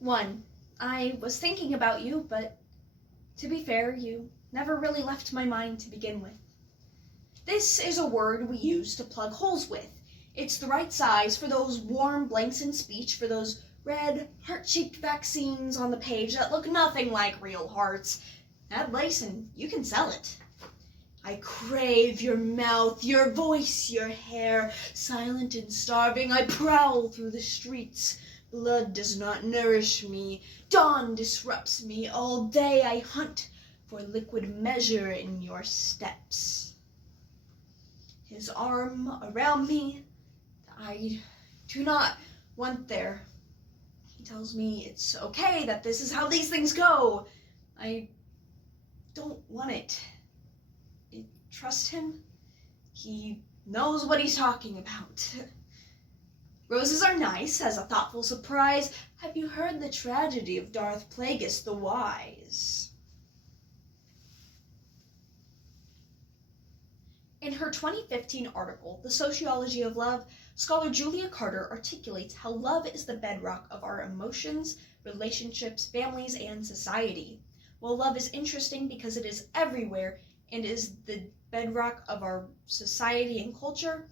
1. I was thinking about you, but to be fair, you never really left my mind to begin with. This is a word we use to plug holes with. It's the right size for those warm blanks in speech, for those red, heart-shaped vaccines on the page that look nothing like real hearts. Add lace and you can sell it. I crave your mouth, your voice, your hair. Silent and starving, I prowl through the streets. Blood does not nourish me. Dawn disrupts me. All day I hunt for liquid measure in your steps. His arm around me, I do not want there. He tells me it's okay, that this is how these things go. I don't want it. I trust him. He knows what he's talking about. Roses are nice, as a thoughtful surprise. Have you heard the tragedy of Darth Plagueis the Wise? In her 2015 article, The Sociology of Love, scholar Julia Carter articulates how love is the bedrock of our emotions, relationships, families, and society. While love is interesting because it is everywhere and is the bedrock of our society and culture,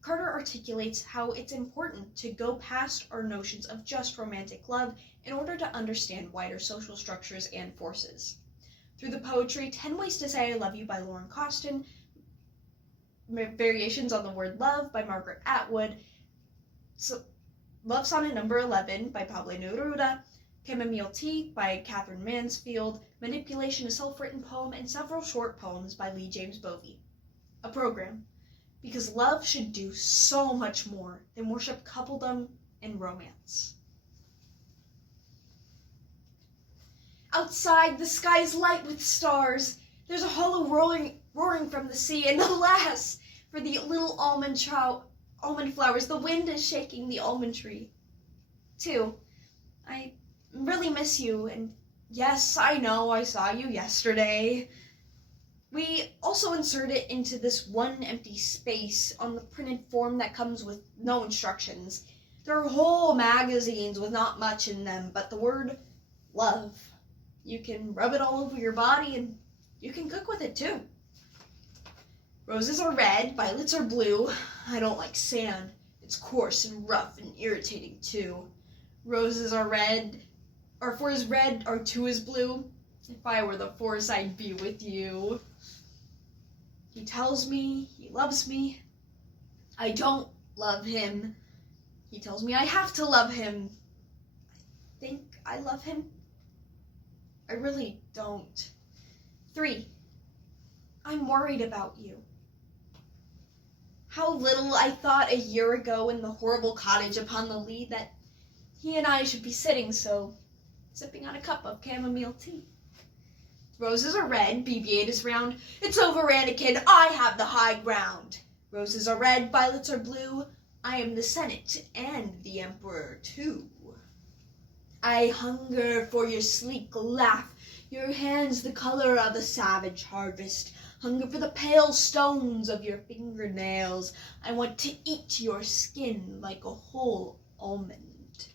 Carter articulates how it's important to go past our notions of just romantic love in order to understand wider social structures and forces. Through the poetry 10 Ways to Say I Love You by Lauren Costin, Variations on the Word Love by Margaret Atwood, Love Sonnet No. 11 by Pablo Neruda, Chamomile Tea by Catherine Mansfield, Manipulation, a self-written poem, and several short poems by Lee James Bovee. A program. Because love should do so much more than worship coupledom and romance. Outside, the sky is light with stars. There's a hollow roaring from the sea, and alas, for the little almond flowers, the wind is shaking the almond tree. 2. I really miss you, and yes, I know I saw you yesterday. We also insert it into this one empty space on the printed form that comes with no instructions. There are whole magazines with not much in them, but the word love. You can rub it all over your body, and you can cook with it too. Roses are red, violets are blue. I don't like sand. It's coarse and rough and irritating too. Roses are red, or 4 is red, or 2 is blue. If I were the force, I'd be with you. He tells me he loves me. I don't love him. He tells me I have to love him. I think I love him. I really don't. 3. I'm worried about you. How little I thought a year ago in the horrible cottage upon the Lea that he and I should be sitting so, sipping on a cup of chamomile tea. Roses are red, BB-8 is round. It's over, Anakin, I have the high ground. Roses are red, violets are blue. I am the Senate and the Emperor too. I hunger for your sleek laugh, your hands the color of a savage harvest. Hunger for the pale stones of your fingernails. I want to eat your skin like a whole almond.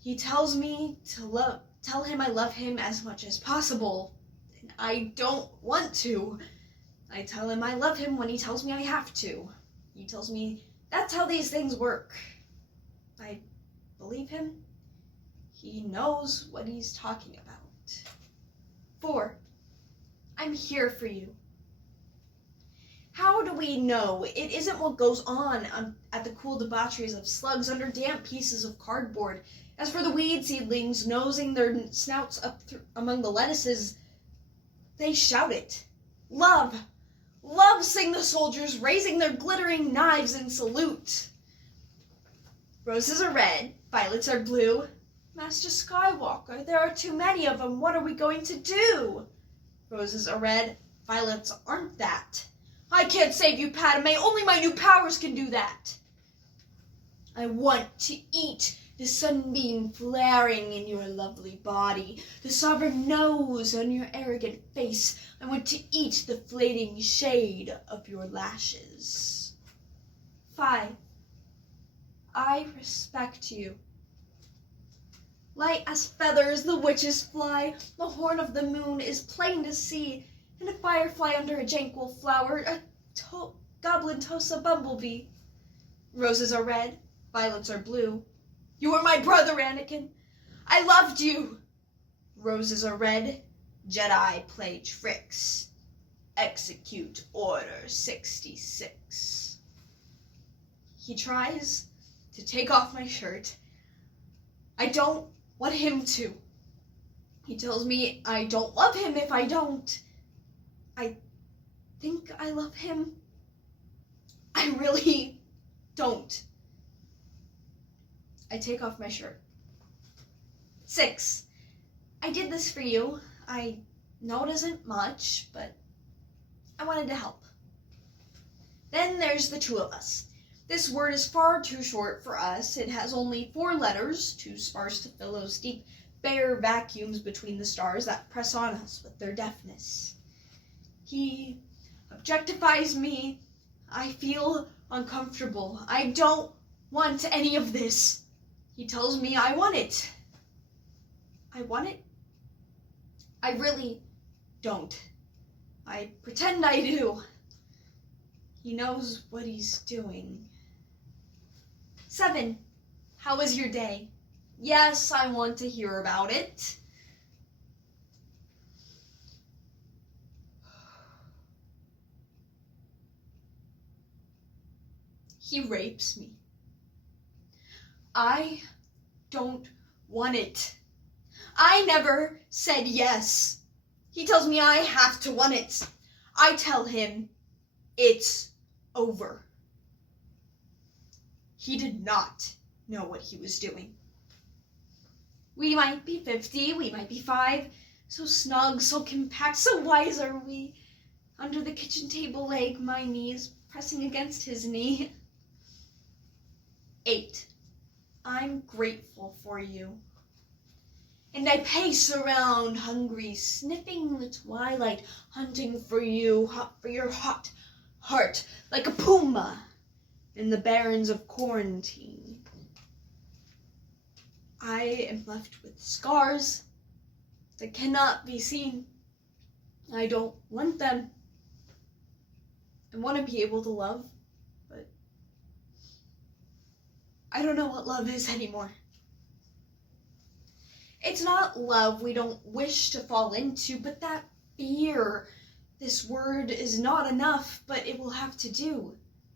He tells me to tell him I love him as much as possible, and I don't want to. I tell him I love him when he tells me I have to. He tells me that's how these things work. I believe him. He knows what he's talking about. 4. I'm here for you. How do we know it isn't what goes on at the cool debaucheries of slugs under damp pieces of cardboard? As for the weed seedlings nosing their snouts up among the lettuces, they shout it. Love! Love, sing the soldiers, raising their glittering knives in salute. Roses are red, violets are blue. Master Skywalker, there are too many of them. What are we going to do? Roses are red, violets aren't that. I can't save you, Padme. Only my new powers can do that. I want to eat the sunbeam flaring in your lovely body, the sovereign nose on your arrogant face. I want to eat the fading shade of your lashes. 5. I respect you. Light as feathers the witches fly, the horn of the moon is plain to see, and a firefly under a janquil flower, a goblin toasts a bumblebee. Roses are red, violets are blue. You were my brother, Anakin. I loved you. Roses are red, Jedi play tricks. Execute Order 66. He tries to take off my shirt. I don't want him to. He tells me I don't love him if I don't. I think I love him. I really don't. I take off my shirt. 6. I did this for you. I know it isn't much, but I wanted to help. Then there's the two of us. This word is far too short for us. It has only 4 letters, too sparse to fill those deep, bare vacuums between the stars that press on us with their deafness. He objectifies me. I feel uncomfortable. I don't want any of this. He tells me I want it. I want it? I really don't. I pretend I do. He knows what he's doing. 7. How was your day? Yes, I want to hear about it. He rapes me. I don't want it. I never said yes. He tells me I have to want it. I tell him it's over. He did not know what he was doing. We might be 50, we might be 5, so snug, so compact, so wise are we. Under the kitchen table leg, my knees pressing against his knee. 8. I'm grateful for you. And I pace around hungry, sniffing the twilight, hunting for you, for your hot heart, like a puma in the barrens of quarantine. I am left with scars that cannot be seen. I don't want them. I want to be able to love, but I don't know what love is anymore. It's not love we don't wish to fall into, but that fear. This word is not enough, but it will have to do.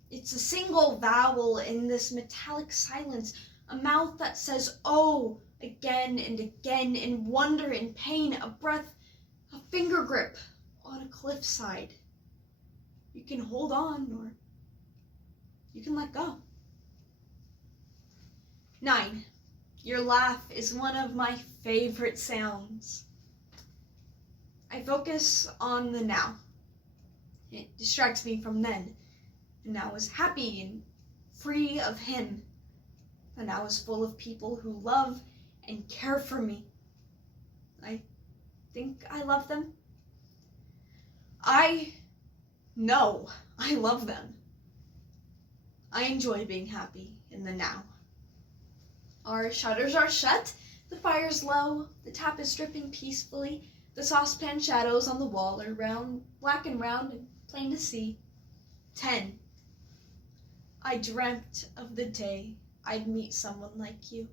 It's a single vowel in this metallic silence, a mouth that says, oh, again and again, in wonder and pain, a breath, a finger grip on a cliffside. You can hold on, or you can let go. 9. Your laugh is one of my favorite sounds. I focus on the now. It distracts me from then. And now is happy and free of him. And now is full of people who love and care for me. I think I love them. I know I love them. I enjoy being happy in the now. Our shutters are shut, the fire's low, the tap is dripping peacefully, the saucepan shadows on the wall are round, black and round and plain to see. 10. I dreamt of the day I'd meet someone like you.